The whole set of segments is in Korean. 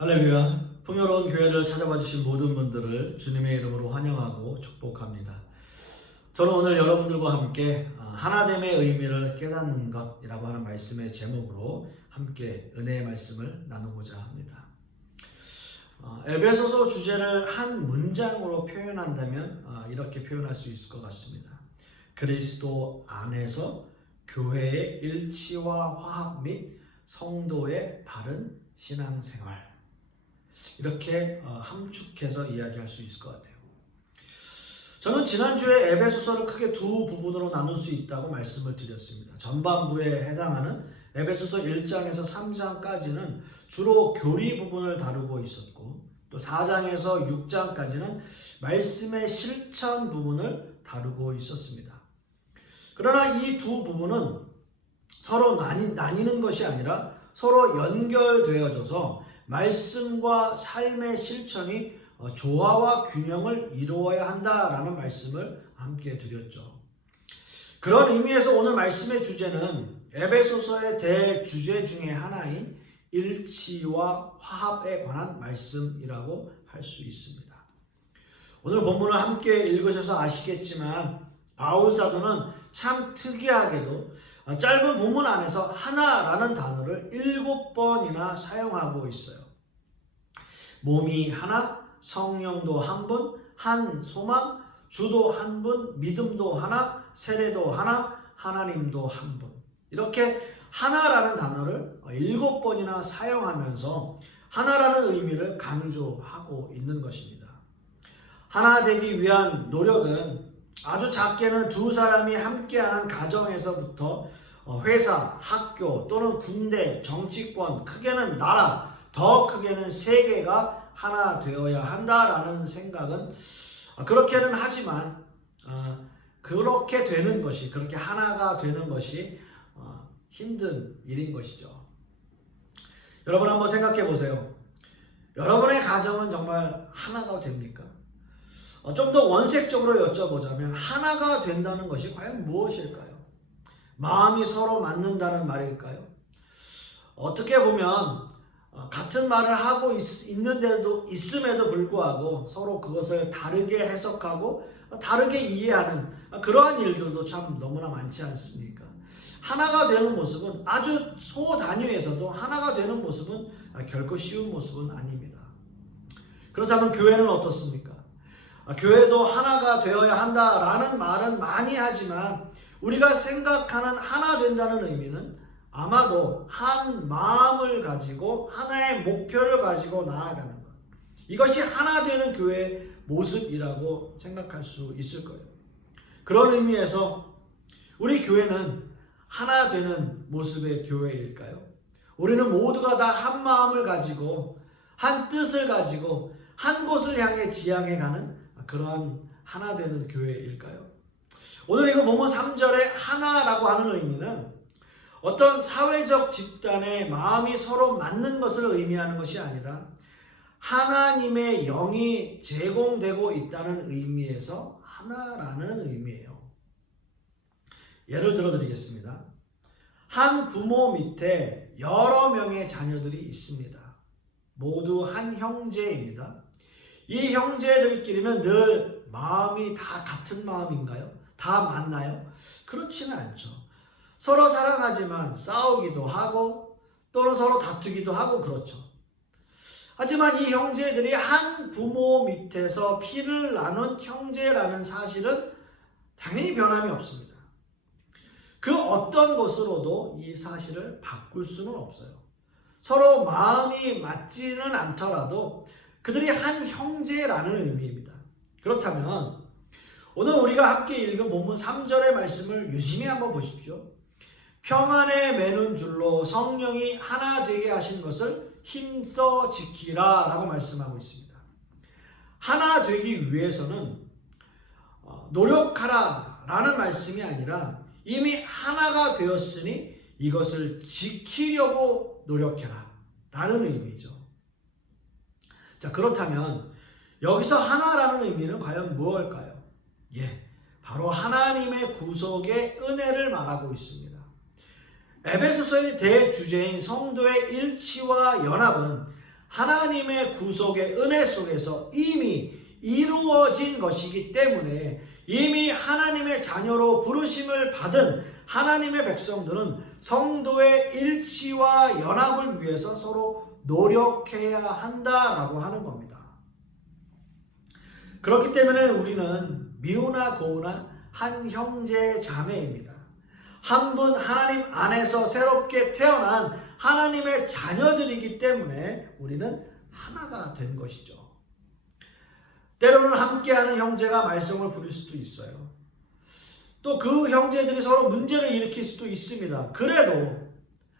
할렐루야. 풍요로운 교회를 찾아봐 주신 모든 분들을 주님의 이름으로 환영하고 축복합니다. 저는 오늘 여러분들과 함께 하나됨의 의미를 깨닫는 것이라고 하는 말씀의 제목으로 함께 은혜의 말씀을 나누고자 합니다. 에베소서 주제를 한 문장으로 표현한다면 이렇게 표현할 수 있을 것 같습니다. 그리스도 안에서 교회의 일치와 화합 및 성도의 바른 신앙생활, 이렇게 함축해서 이야기할 수 있을 것 같아요. 저는 지난주에 에베소서를 크게 두 부분으로 나눌 수 있다고 말씀을 드렸습니다. 전반부에 해당하는 에베소서 1장에서 3장까지는 주로 교리 부분을 다루고 있었고, 또 4장에서 6장까지는 말씀의 실천 부분을 다루고 있었습니다. 그러나 이 두 부분은 서로 나뉘는 것이 아니라 서로 연결되어져서 말씀과 삶의 실천이 조화와 균형을 이루어야 한다라는 말씀을 함께 드렸죠. 그런 의미에서 오늘 말씀의 주제는 에베소서의 대주제 중에 하나인 일치와 화합에 관한 말씀이라고 할 수 있습니다. 오늘 본문을 함께 읽으셔서 아시겠지만 바울 사도는 참 특이하게도 짧은 본문 안에서 하나라는 단어를 7번이나 사용하고 있어요. 몸이 하나, 성령도 한 분, 한 소망, 주도 한 분, 믿음도 하나, 세례도 하나, 하나님도 한 분. 이렇게 하나라는 단어를 7번이나 사용하면서 하나라는 의미를 강조하고 있는 것입니다. 하나 되기 위한 노력은 아주 작게는 두 사람이 함께하는 가정에서부터 회사, 학교 또는 군대, 정치권, 크게는 나라, 더 크게는 세계가 하나 되어야 한다라는 생각은 그렇게는 하지만 그렇게 되는 것이, 그렇게 하나가 되는 것이 힘든 일인 것이죠. 여러분 한번 생각해 보세요. 여러분의 가정은 정말 하나가 됩니까? 좀 더 원색적으로 여쭤보자면 하나가 된다는 것이 과연 무엇일까요? 마음이 서로 맞는다는 말일까요? 어떻게 보면 같은 말을 하고 있음에도 불구하고 서로 그것을 다르게 해석하고 다르게 이해하는 그러한 일들도 참 너무나 많지 않습니까? 하나가 되는 모습은 아주 소단위에서도 하나가 되는 모습은 결코 쉬운 모습은 아닙니다. 그렇다면 교회는 어떻습니까? 교회도 하나가 되어야 한다라는 말은 많이 하지만 우리가 생각하는 하나 된다는 의미는 아마도 한 마음을 가지고 하나의 목표를 가지고 나아가는 것, 이것이 하나 되는 교회의 모습이라고 생각할 수 있을 거예요. 그런 의미에서 우리 교회는 하나 되는 모습의 교회일까요? 우리는 모두가 다 한 마음을 가지고 한 뜻을 가지고 한 곳을 향해 지향해 가는 그러한 하나 되는 교회일까요? 오늘 이거 본문 3절에 하나라고 하는 의미는 어떤 사회적 집단의 마음이 서로 맞는 것을 의미하는 것이 아니라 하나님의 영이 제공되고 있다는 의미에서 하나라는 의미예요. 예를 들어 드리겠습니다. 한 부모 밑에 여러 명의 자녀들이 있습니다. 모두 한 형제입니다. 이 형제들끼리는 늘 마음이 다 같은 마음인가요? 다 맞나요? 그렇지는 않죠. 서로 사랑하지만 싸우기도 하고 또는 서로 다투기도 하고 그렇죠. 하지만 이 형제들이 한 부모 밑에서 피를 나눈 형제라는 사실은 당연히 변함이 없습니다. 그 어떤 것으로도 이 사실을 바꿀 수는 없어요. 서로 마음이 맞지는 않더라도 그들이 한 형제라는 의미입니다. 그렇다면 오늘 우리가 함께 읽은 본문 3절의 말씀을 유심히 한번 보십시오. 평안에 매는 줄로 성령이 하나 되게 하신 것을 힘써 지키라 라고 말씀하고 있습니다. 하나 되기 위해서는 노력하라 라는 말씀이 아니라 이미 하나가 되었으니 이것을 지키려고 노력해라 라는 의미죠. 자, 그렇다면 여기서 하나라는 의미는 과연 무엇일까요? 바로 하나님의 구속의 은혜를 말하고 있습니다. 에베소서의 대주제인 성도의 일치와 연합은 하나님의 구속의 은혜 속에서 이미 이루어진 것이기 때문에 이미 하나님의 자녀로 부르심을 받은 하나님의 백성들은 성도의 일치와 연합을 위해서 서로 노력해야 한다라고 하는 겁니다. 그렇기 때문에 우리는 미우나 고우나 한 형제 자매입니다. 한 분 하나님 안에서 새롭게 태어난 하나님의 자녀들이기 때문에 우리는 하나가 된 것이죠. 때로는 함께하는 형제가 말썽을 부릴 수도 있어요. 또 그 형제들이 서로 문제를 일으킬 수도 있습니다. 그래도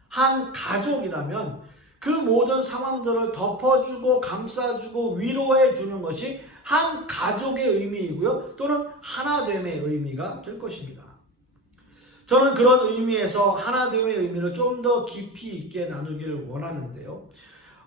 한 가족이라면 그 모든 상황들을 덮어주고 감싸주고 위로해 주는 것이 한 가족의 의미이고요. 또는 하나됨의 의미가 될 것입니다. 저는 그런 의미에서 하나됨의 의미를 좀 더 깊이 있게 나누기를 원하는데요.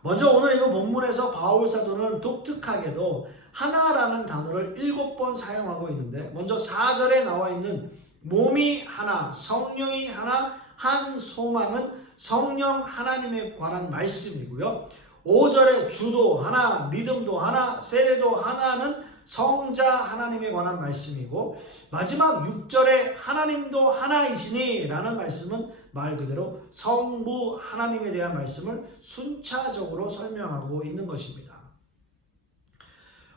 먼저 오늘 이거 본문에서 바울 사도는 독특하게도 하나라는 단어를 7번 사용하고 있는데, 먼저 4절에 나와 있는 몸이 하나, 성령이 하나, 한 소망은 성령 하나님에 관한 말씀이고요. 5절에 주도 하나, 믿음도 하나, 세례도 하나는 성자 하나님에 관한 말씀이고, 마지막 6절에 하나님도 하나이시니 라는 말씀은 말 그대로 성부 하나님에 대한 말씀을 순차적으로 설명하고 있는 것입니다.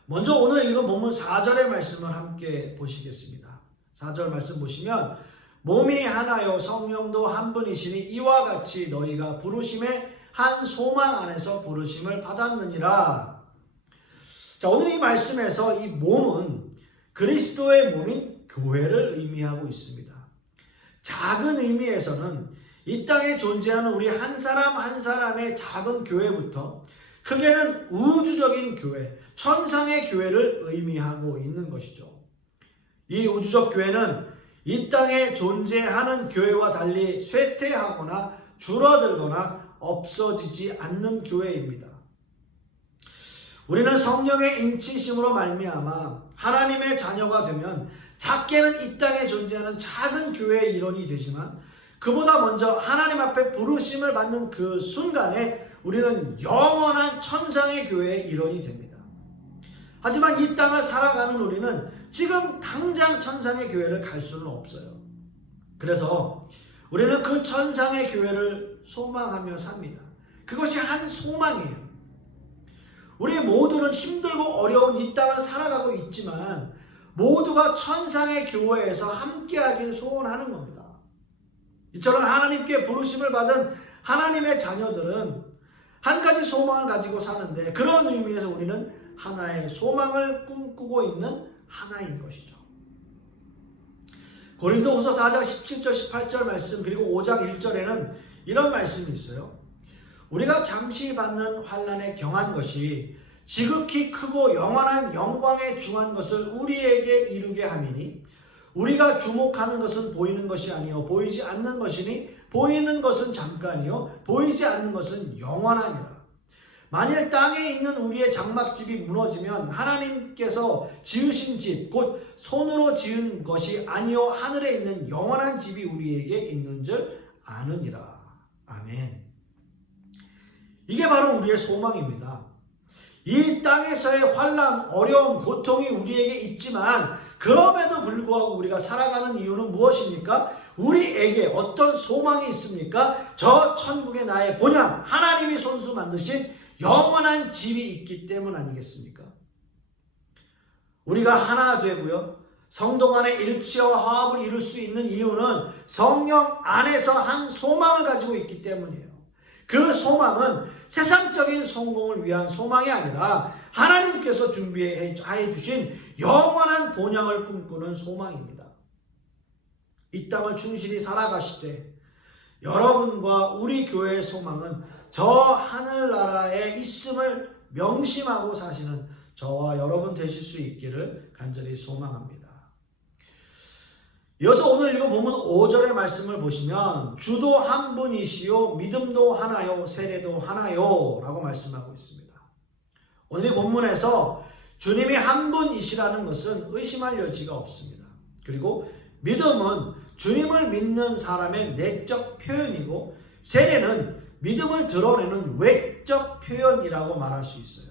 먼저 오늘 읽은 본문 4절의 말씀을 함께 보시겠습니다. 4절 말씀 보시면 몸이 하나요 성령도 한 분이시니 이와 같이 너희가 부르심의 한 소망 안에서 부르심을 받았느니라. 자, 오늘 이 말씀에서 이 몸은 그리스도의 몸인 교회를 의미하고 있습니다. 작은 의미에서는 이 땅에 존재하는 우리 한 사람 한 사람의 작은 교회부터 크게는 우주적인 교회, 천상의 교회를 의미하고 있는 것이죠. 이 우주적 교회는 이 땅에 존재하는 교회와 달리 쇠퇴하거나 줄어들거나 없어지지 않는 교회입니다. 우리는 성령의 인치심으로 말미암아 하나님의 자녀가 되면 작게는 이 땅에 존재하는 작은 교회의 일원이 되지만 그보다 먼저 하나님 앞에 부르심을 받는 그 순간에 우리는 영원한 천상의 교회의 일원이 됩니다. 하지만 이 땅을 살아가는 우리는 지금 당장 천상의 교회를 갈 수는 없어요. 그래서 우리는 그 천상의 교회를 소망하며 삽니다. 그것이 한 소망이에요. 우리 모두는 힘들고 어려운 이 땅을 살아가고 있지만 모두가 천상의 교회에서 함께하길 소원하는 겁니다. 이처럼 하나님께 부르심을 받은 하나님의 자녀들은 한 가지 소망을 가지고 사는데, 그런 의미에서 우리는 하나의 소망을 꿈꾸고 있는 하나인 것이죠. 고린도후서 4장 17절 18절 말씀, 그리고 5장 1절에는 이런 말씀이 있어요. 우리가 잠시 받는 환난에 경한 것이 지극히 크고 영원한 영광에 중한 것을 우리에게 이루게 함이니 우리가 주목하는 것은 보이는 것이 아니요 보이지 않는 것이니 보이는 것은 잠깐이요 보이지 않는 것은 영원하니라. 만일 땅에 있는 우리의 장막집이 무너지면 하나님께서 지으신 집 곧 손으로 지은 것이 아니요 하늘에 있는 영원한 집이 우리에게 있는 줄 아느니라. 아멘. 이게 바로 우리의 소망입니다. 이 땅에서의 환난, 어려움, 고통이 우리에게 있지만 그럼에도 불구하고 우리가 살아가는 이유는 무엇입니까? 우리에게 어떤 소망이 있습니까? 저 천국의 나의 본향, 하나님이 손수 만드신 영원한 집이 있기 때문 아니겠습니까? 우리가 하나 되고요, 성도 간의 일치와 화합을 이룰 수 있는 이유는 성령 안에서 한 소망을 가지고 있기 때문이에요. 그 소망은 세상적인 성공을 위한 소망이 아니라 하나님께서 준비해 주신 영원한 본향을 꿈꾸는 소망입니다. 이 땅을 충실히 살아가시되 여러분과 우리 교회의 소망은 저 하늘나라에 있음을 명심하고 사시는 저와 여러분 되실 수 있기를 간절히 소망합니다. 이어서 오늘 읽은 본문 5절의 말씀을 보시면 주도 한 분이시요 믿음도 하나요 세례도 하나요 라고 말씀하고 있습니다. 오늘 이 본문에서 주님이 한 분이시라는 것은 의심할 여지가 없습니다. 그리고 믿음은 주님을 믿는 사람의 내적 표현이고 세례는 믿음을 드러내는 외적 표현이라고 말할 수 있어요.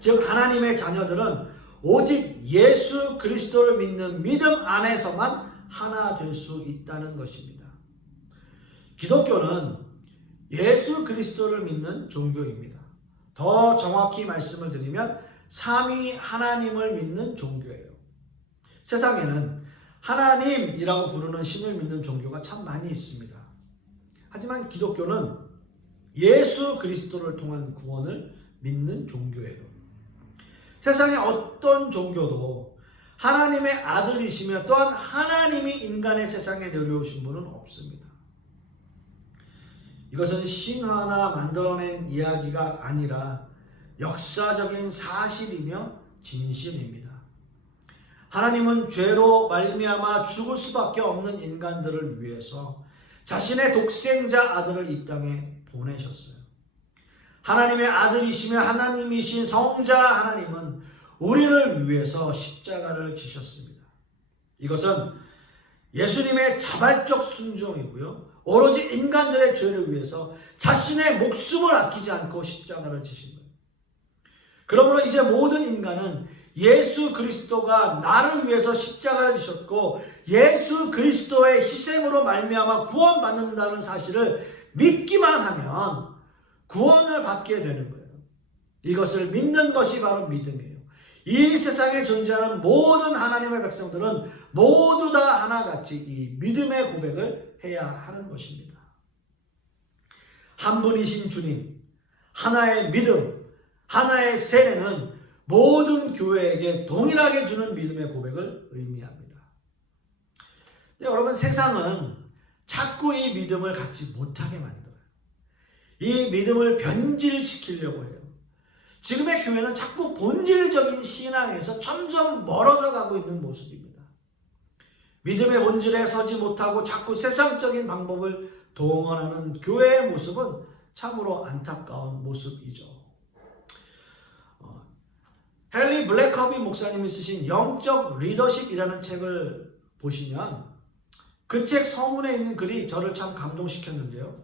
즉 하나님의 자녀들은 오직 예수 그리스도를 믿는 믿음 안에서만 하나 될 수 있다는 것입니다. 기독교는 예수 그리스도를 믿는 종교입니다. 더 정확히 말씀을 드리면 삼위 하나님을 믿는 종교예요. 세상에는 하나님이라고 부르는 신을 믿는 종교가 참 많이 있습니다. 하지만 기독교는 예수 그리스도를 통한 구원을 믿는 종교예요. 세상의 어떤 종교도 하나님의 아들이시며 또한 하나님이 인간의 세상에 내려오신 분은 없습니다. 이것은 신화나 만들어낸 이야기가 아니라 역사적인 사실이며 진실입니다. 하나님은 죄로 말미암아 죽을 수밖에 없는 인간들을 위해서 자신의 독생자 아들을 이 땅에 보내셨어요. 하나님의 아들이시며 하나님이신 성자 하나님은 우리를 위해서 십자가를 지셨습니다. 이것은 예수님의 자발적 순종이고요. 오로지 인간들의 죄를 위해서 자신의 목숨을 아끼지 않고 십자가를 지신 거예요. 그러므로 이제 모든 인간은 예수 그리스도가 나를 위해서 십자가를 지셨고 예수 그리스도의 희생으로 말미암아 구원받는다는 사실을 믿기만 하면 구원을 받게 되는 거예요. 이것을 믿는 것이 바로 믿음이에요. 이 세상에 존재하는 모든 하나님의 백성들은 모두 다 하나같이 이 믿음의 고백을 해야 하는 것입니다. 한 분이신 주님, 하나의 믿음, 하나의 세례는 모든 교회에게 동일하게 주는 믿음의 고백을 의미합니다. 여러분, 세상은 자꾸 이 믿음을 갖지 못하게 만들어요. 이 믿음을 변질시키려고 해요. 지금의 교회는 자꾸 본질적인 신앙에서 점점 멀어져 가고 있는 모습입니다. 믿음의 본질에 서지 못하고 자꾸 세상적인 방법을 동원하는 교회의 모습은 참으로 안타까운 모습이죠. 헨리 블랙커비 목사님이 쓰신 영적 리더십이라는 책을 보시면 그 책 서문에 있는 글이 저를 참 감동시켰는데요.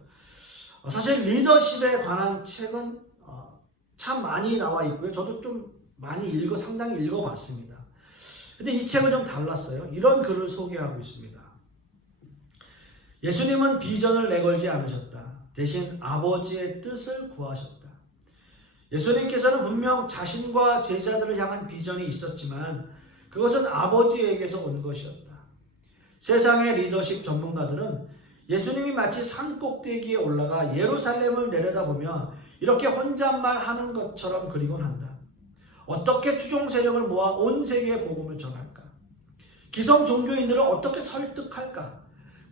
사실 리더십에 관한 책은 참 많이 나와 있고요. 저도 좀 많이 상당히 읽어봤습니다. 근데 이 책은 좀 달랐어요. 이런 글을 소개하고 있습니다. 예수님은 비전을 내걸지 않으셨다. 대신 아버지의 뜻을 구하셨다. 예수님께서는 분명 자신과 제자들을 향한 비전이 있었지만 그것은 아버지에게서 온 것이었다. 세상의 리더십 전문가들은 예수님이 마치 산 꼭대기에 올라가 예루살렘을 내려다보며 이렇게 혼잣말 하는 것처럼 그리곤 한다. 어떻게 추종 세력을 모아 온 세계에 복음을 전할까? 기성 종교인들을 어떻게 설득할까?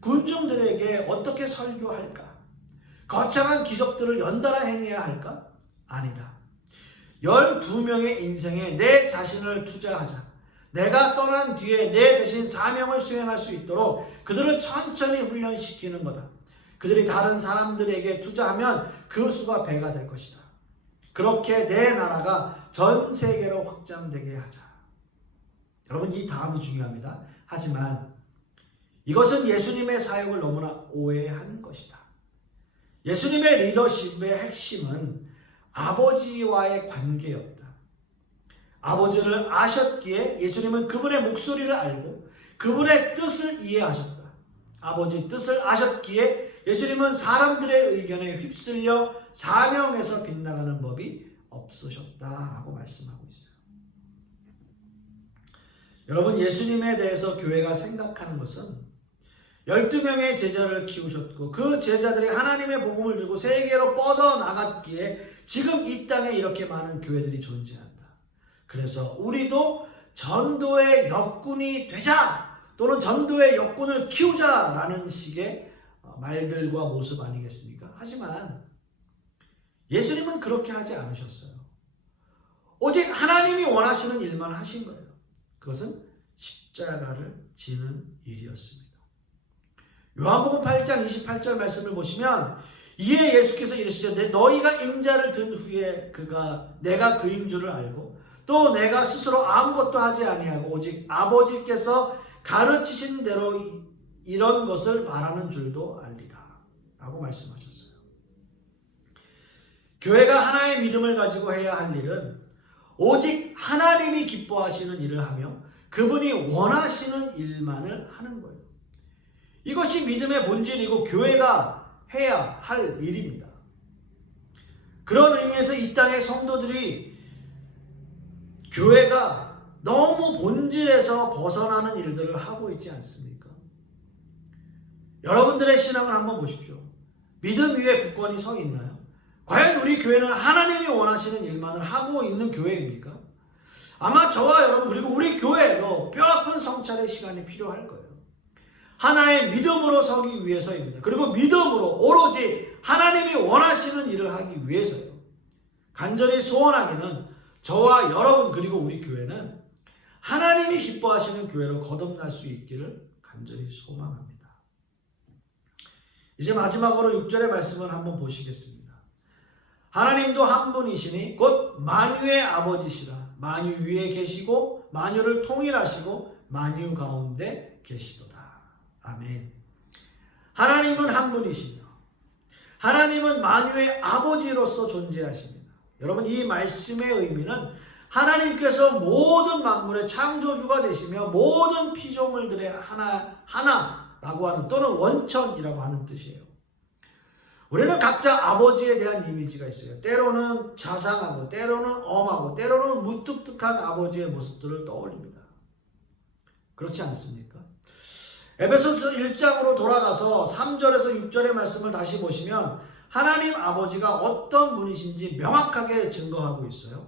군중들에게 어떻게 설교할까? 거창한 기적들을 연달아 행해야 할까? 아니다. 12명의 인생에 내 자신을 투자하자. 내가 떠난 뒤에 내 대신 사명을 수행할 수 있도록 그들을 천천히 훈련시키는 거다. 그들이 다른 사람들에게 투자하면 그 수가 배가 될 것이다. 그렇게 내 나라가 전 세계로 확장되게 하자. 여러분, 이 다음이 중요합니다. 하지만 이것은 예수님의 사역을 너무나 오해한 것이다. 예수님의 리더십의 핵심은 아버지와의 관계였다. 아버지를 아셨기에 예수님은 그분의 목소리를 알고 그분의 뜻을 이해하셨다. 아버지 뜻을 아셨기에 예수님은 사람들의 의견에 휩쓸려 사명에서 빗나가는 법이 없으셨다라고 말씀하고 있어요. 여러분, 예수님에 대해서 교회가 생각하는 것은 12명의 제자를 키우셨고 그 제자들이 하나님의 복음을 들고 세계로 뻗어나갔기에 지금 이 땅에 이렇게 많은 교회들이 존재한다. 그래서 우리도 전도의 역군이 되자 또는 전도의 역군을 키우자라는 식의 말들과 모습 아니겠습니까? 하지만 예수님은 그렇게 하지 않으셨어요. 오직 하나님이 원하시는 일만 하신 거예요. 그것은 십자가를 지는 일이었습니다. 요한복음 8장 28절 말씀을 보시면 이에 예수께서 이르시되 너희가 인자를 든 후에 내가 그인 줄을 알고 또 내가 스스로 아무것도 하지 아니하고 오직 아버지께서 가르치신 대로 이런 것을 말하는 줄도 알리라 라고 말씀하셨어요. 교회가 하나의 믿음을 가지고 해야 할 일은 오직 하나님이 기뻐하시는 일을 하며 그분이 원하시는 일만을 하는 거예요. 이것이 믿음의 본질이고 교회가 해야 할 일입니다. 그런 의미에서 이 땅의 성도들이 교회가 너무 본질에서 벗어나는 일들을 하고 있지 않습니까? 여러분들의 신앙을 한번 보십시오. 믿음 위에 굳건히 서 있나요? 과연 우리 교회는 하나님이 원하시는 일만을 하고 있는 교회입니까? 아마 저와 여러분 그리고 우리 교회에도 뼈아픈 성찰의 시간이 필요할 거예요. 하나의 믿음으로 서기 위해서입니다. 그리고 믿음으로 오로지 하나님이 원하시는 일을 하기 위해서요. 간절히 소원하기는 저와 여러분 그리고 우리 교회는 하나님이 기뻐하시는 교회로 거듭날 수 있기를 간절히 소망합니다. 이제 마지막으로 6절의 말씀을 한번 보시겠습니다. 하나님도 한 분이시니 곧 만유의 아버지시라. 만유 위에 계시고 만유를 통일하시고 만유 가운데 계시도다. 아멘. 하나님은 한 분이시며 하나님은 만유의 아버지로서 존재하십니다. 여러분 이 말씀의 의미는 하나님께서 모든 만물의 창조주가 되시며 모든 피조물들의 하나라고 하는 또는 원천이라고 하는 뜻이에요. 우리는 각자 아버지에 대한 이미지가 있어요. 때로는 자상하고 때로는 엄하고 때로는 무뚝뚝한 아버지의 모습들을 떠올립니다. 그렇지 않습니까? 에베소서 1장으로 돌아가서 3절에서 6절의 말씀을 다시 보시면 하나님 아버지가 어떤 분이신지 명확하게 증거하고 있어요.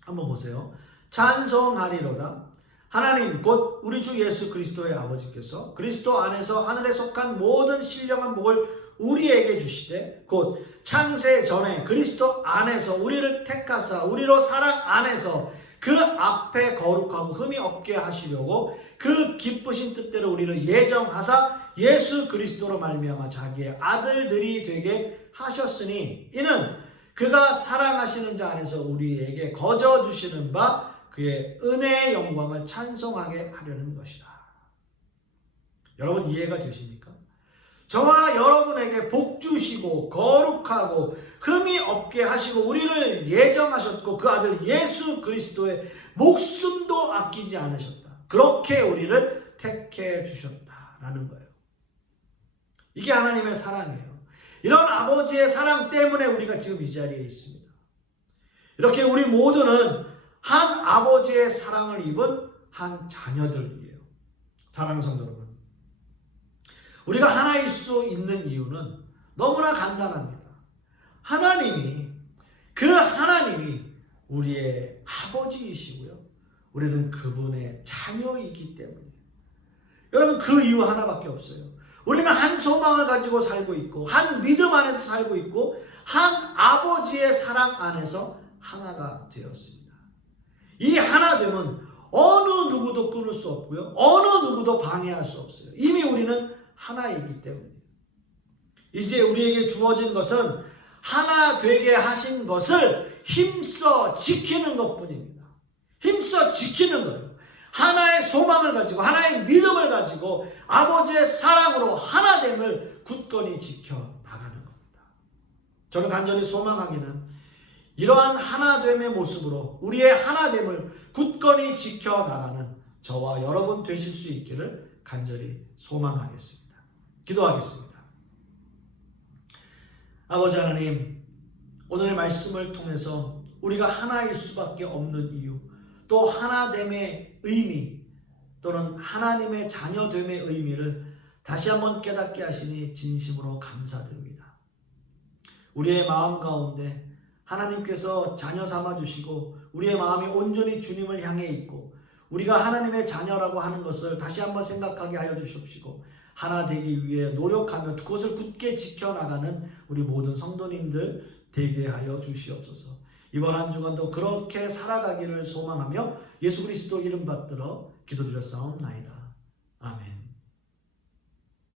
한번 보세요. 찬송하리로다. 하나님 곧 우리 주 예수 그리스도의 아버지께서 그리스도 안에서 하늘에 속한 모든 신령한 복을 우리에게 주시되 곧 창세 전에 그리스도 안에서 우리를 택하사 우리로 사랑 안에서 그 앞에 거룩하고 흠이 없게 하시려고 그 기쁘신 뜻대로 우리를 예정하사 예수 그리스도로 말미암아 자기의 아들들이 되게 하셨으니 이는 그가 사랑하시는 자 안에서 우리에게 거저 주시는 바 그의 은혜의 영광을 찬송하게 하려는 것이다. 여러분 이해가 되십니까? 저와 여러분에게 복 주시고 거룩하고 흠이 없게 하시고 우리를 예정하셨고 그 아들 예수 그리스도의 목숨도 아끼지 않으셨다. 그렇게 우리를 택해 주셨다라는 거예요. 이게 하나님의 사랑이에요. 이런 아버지의 사랑 때문에 우리가 지금 이 자리에 있습니다. 이렇게 우리 모두는 한 아버지의 사랑을 입은 한 자녀들이에요. 사랑하는 성도 여러분. 우리가 하나일 수 있는 이유는 너무나 간단합니다. 하나님이 우리의 아버지이시고요. 우리는 그분의 자녀이기 때문이에요. 여러분 그 이유 하나밖에 없어요. 우리는 한 소망을 가지고 살고 있고 한 믿음 안에서 살고 있고 한 아버지의 사랑 안에서 하나가 되었습니다. 이 하나됨은 어느 누구도 끊을 수 없고요. 어느 누구도 방해할 수 없어요. 이미 우리는 하나이기 때문이에요. 이제 우리에게 주어진 것은 하나 되게 하신 것을 힘써 지키는 것뿐입니다. 힘써 지키는 거예요. 하나의 소망을 가지고 하나의 믿음을 가지고 아버지의 사랑으로 하나됨을 굳건히 지켜나가는 겁니다. 저는 간절히 소망하기는 이러한 하나됨의 모습으로 우리의 하나됨을 굳건히 지켜나가는 저와 여러분 되실 수 있기를 간절히 소망하겠습니다. 기도하겠습니다. 아버지 하나님, 오늘 말씀을 통해서 우리가 하나일 수밖에 없는 이유, 또 하나됨의 의미, 또는 하나님의 자녀됨의 의미를 다시 한번 깨닫게 하시니 진심으로 감사드립니다. 우리의 마음 가운데 하나님께서 자녀 삼아주시고 우리의 마음이 온전히 주님을 향해 있고 우리가 하나님의 자녀라고 하는 것을 다시 한번 생각하게 하여 주십시고 하나 되기 위해 노력하며 그것을 굳게 지켜나가는 우리 모든 성도님들 되게 하여 주시옵소서. 이번 한 주간도 그렇게 살아가기를 소망하며 예수 그리스도 이름 받들어 기도드렸사옵나이다. 아멘.